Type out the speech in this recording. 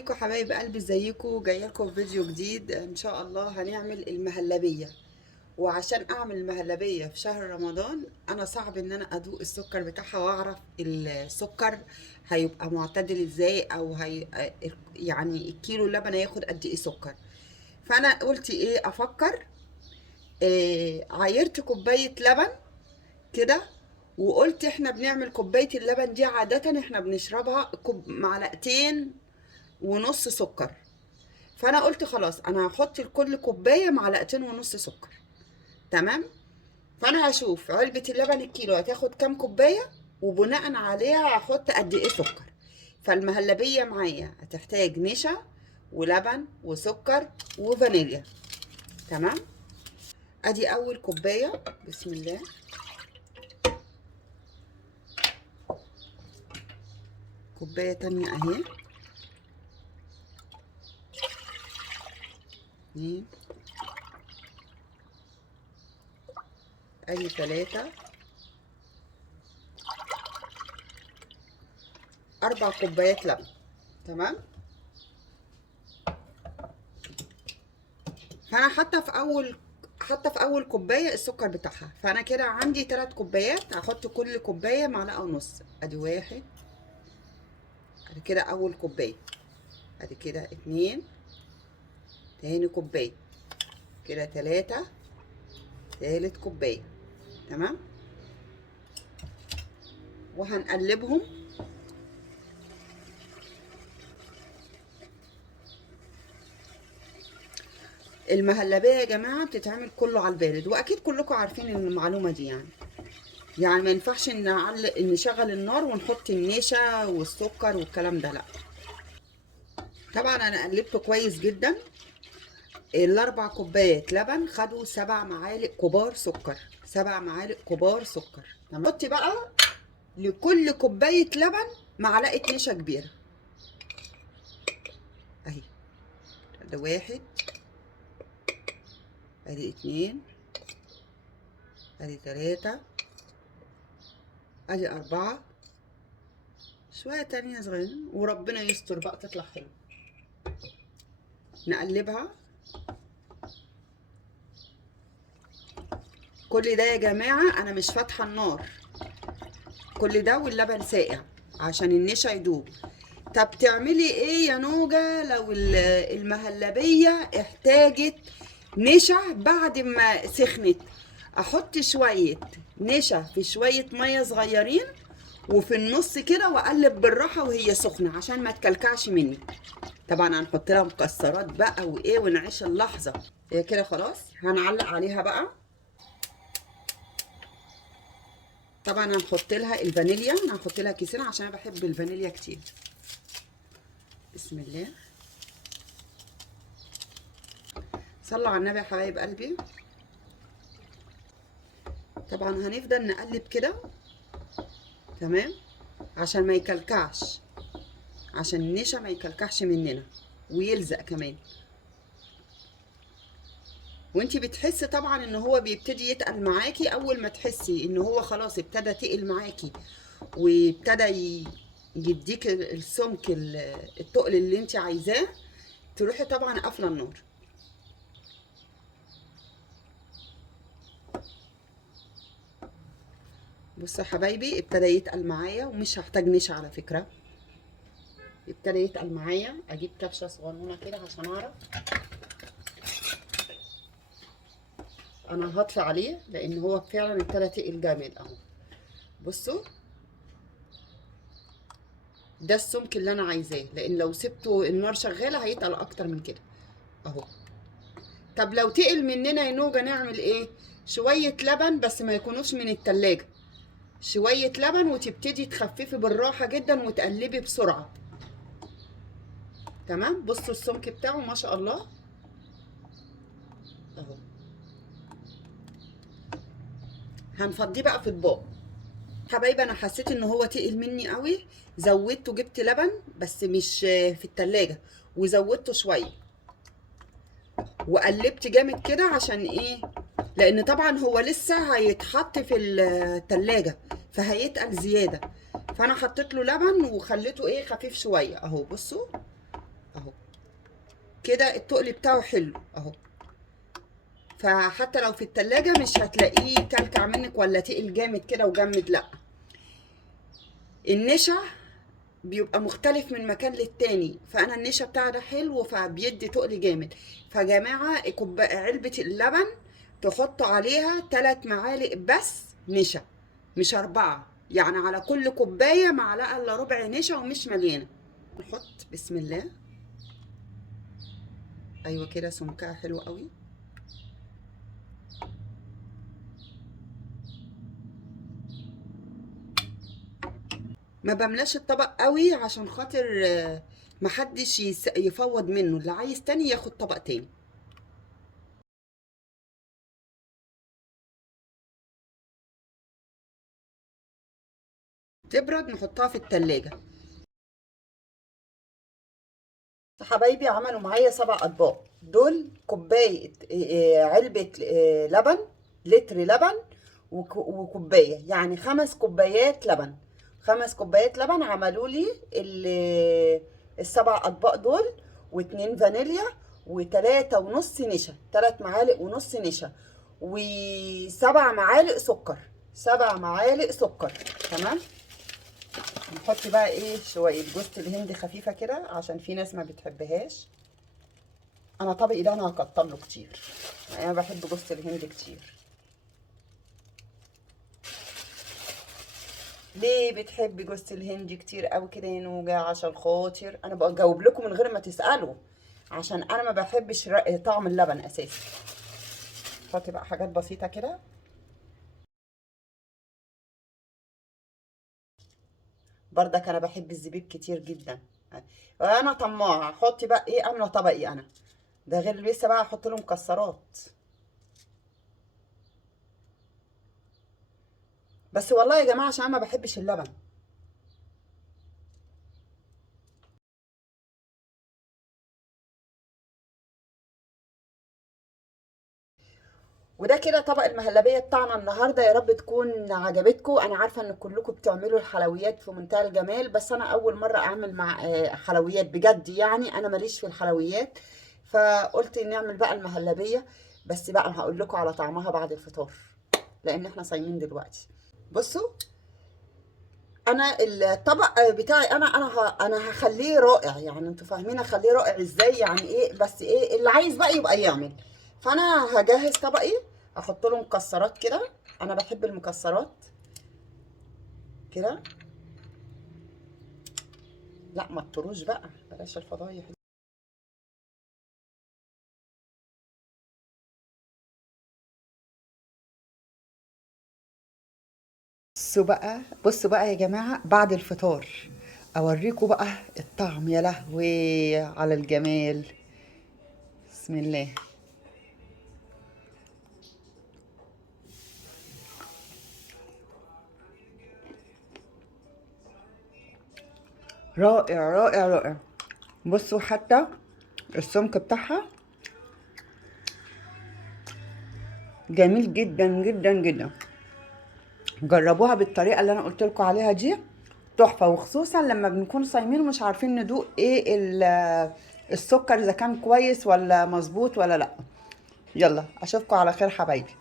عليكم حبايب قلبي، ازيكم؟ جايه لكم فيديو جديد ان شاء الله. هنعمل المهلبيه. وعشان اعمل المهلبيه في شهر رمضان انا صعب ان انا ادوق السكر بتاعها واعرف السكر هيبقى معتدل ازاي، او يعني الكيلو لبن هياخد قد ايه سكر. فانا قلت ايه افكر. عايرت كوبايه لبن كده، وقلت احنا بنعمل كوبايه اللبن دي عاده احنا بنشربها معلقتين ونص سكر. فانا قلت خلاص انا هحط لكل كوبايه معلقتين ونص سكر. تمام. فانا هشوف علبه اللبن الكيلو هتاخد كام كوبايه، وبناء عليها هحط قد ايه سكر. فالمهلبيه معايا هتحتاج نشا ولبن وسكر وفانيليا. تمام. ادي اول كوبايه، بسم الله. كوبايه تانية اهي، اتنين، ادي تلاتة، 4 كوبايات لبن. تمام. فانا حاطه في اول كوبايه السكر بتاعها، فانا كده عندي 3 كوبايات. هحط كل كوبايه معلقه ونص. ادي واحد، ادي كده اول كوبايه، ادي كده اتنين، تاني كوبايه، كده تلاتة، تالت كوبايه. تمام. وهنقلبهم. المهلبيه يا جماعه بتتعمل كله على البارد، واكيد كلكم عارفين المعلومه دي. يعني ما ينفعش نشغل النار ونحط النشا والسكر والكلام ده، لا. طبعا انا قلبته كويس جدا. ال4 كوبايات لبن خدوا 7 معالق كبار سكر. 7 معالق كبار سكر. تمام. حطي بقى لكل كوباية لبن معلقة نشا كبيرة اهي. ده واحد، ادي اتنين، ادي تلاتة، ادي 4. شوية تانية صغيرين وربنا يستر بقى تطلع حلو. نقلبها. كل ده يا جماعة انا مش فاتحة النار، كل ده واللبن ساقع عشان النشا يدوب. طب تعملي ايه يا نوجة لو المهلبية احتاجت نشا بعد ما سخنت؟ احط شوية نشا في شوية مية صغيرين وفي النص كده، واقلب بالراحة وهي سخنة عشان ما تكلكعش مني. طبعا هنحط لها مكسرات بقى وايه ونعيش اللحظة. هي كده خلاص. هنعلق عليها بقى. طبعا هنحط لها الفانيليا. انا هحط لها كيسين عشان انا بحب الفانيليا كتير. بسم الله. صلوا على النبي يا حبايب قلبي. طبعا هنفضل نقلب كده. تمام. عشان ما يكلكعش، عشان النشا ما يكلكعش مننا ويلزق كمان. وانتي بتحسي طبعا ان هو بيبتدي يتقل معاكي. اول ما تحسي ان هو خلاص ابتدى تقل معاكي وابتدى يديك السمك التقل اللي انتي عايزاه، تروحي طبعا قافله النار. بصوا يا حبايبي ابتدى يتقل معايا، ومش هحتاج نشا على فكره. ابتدى يتقل معايا. اجيب كبشه صغنونه كده عشان اعرف. انا هطفي عليه لان هو فعلا ابتدى تقل جامد اهو. بصوا، ده السمك اللي انا عايزاه، لان لو سبته النار شغاله هيتقل اكتر من كده اهو. طب لو تقل مننا يا نوجه نعمل ايه؟ شويه لبن بس ما يكونوش من التلاجة. شويه لبن وتبتدي تخففي بالراحه جدا وتقلبي بسرعه. تمام. بصوا السمك بتاعه ما شاء الله اهو. هنفضيه بقى في اطباق. حبايبي انا حسيت ان هو تقل مني قوي، زودته. جبت لبن بس مش في التلاجة، وزودته شويه وقلبت جامد كده. عشان ايه؟ لان طبعا هو لسه هيتحط في التلاجة فهيتقل زياده. فانا حطيت له لبن وخليته ايه خفيف شويه اهو. بصوا اهو كده التقل بتاعه حلو اهو. فحتى لو في التلاجة مش هتلاقيه كلكع منك ولا تقل جامد كده وجمد، لا. النشا بيبقى مختلف من مكان للتاني، فانا النشا بتاعي ده حلو فبيدي تقل جامد. فجماعة علبة اللبن تحطوا عليها 3 معالق بس نشا، مش 4. يعني على كل كوباية معلقة الا ربع نشا ومش مليانة. نحط بسم الله. ايوه كده سمكها حلو قوي. ما بملاش الطبق قوي عشان خاطر محدش يفوض منه، اللي عايز تاني ياخد طبق تاني. تبرد نحطها في التلاجة. حبايبي عملوا معايا 7 اطباق. دول كوبايه علبه لبن، لتر لبن وكوبايه، يعني 5 كوبايات لبن. 5 كوبايات لبن عملوا لي السبع اطباق دول. واتنين فانيليا وتلاتة ونص نشا، 3 معالق ونص نشا، وسبع معالق سكر. 7 معالق سكر. تمام. نحط بقى ايه شويه جوز الهند خفيفه كده عشان في ناس ما بتحبهاش. انا طبقي ده انا هكتر له كتير، يعني انا بحب جوز الهند كتير. ليه بتحبي جوز الهند كتير قوي كده يا نوجة؟ عشان خاطر انا بجاوب لكم من غير ما تسالوا، عشان انا ما بحبش طعم اللبن اساسا. حطي بقى حاجات بسيطه كده. بردك انا بحب الزبيب كتير جدا. انا طماعه، حطي بقى ايه املى طبقي انا. ده غير لسه بقى احط له مكسرات. بس والله يا جماعه عشان أنا ما بحبش اللبن. وده كده طبق المهلبية بتاعنا النهاردة. يا رب تكون عجبتكم. انا عارفة ان كلكم بتعملوا الحلويات في منتهى الجمال، بس انا اول مرة اعمل مع حلويات بجد، يعني انا ماليش في الحلويات. فقلت نعمل بقى المهلبية. بس بقى هقول لكم على طعمها بعد الفطار، لان احنا صايمين دلوقتي. بصوا، انا الطبق بتاعي انا هخليه رائع. يعني انتوا فاهمين اخليه رائع ازاي؟ يعني ايه، بس ايه اللي عايز بقى يبقى يعمل. فانا هجهز طبقي، احط له مكسرات كده. انا بحب المكسرات كده. لا ما تطروش بقى، بلاش الفضايح. بصوا بقى يا جماعة بعد الفطار اوريكم بقى الطعم. يا لهوي على الجمال. بسم الله. رائع رائع رائع. بصوا حتى السمك بتاعها جميل جدا جدا جدا. جربوها بالطريقه اللي انا قلت لكم عليها دي، تحفه. وخصوصا لما بنكون صايمين ومش عارفين ندوق ايه السكر اذا كان كويس ولا مظبوط ولا لا. يلا اشوفكم على خير حبايبي.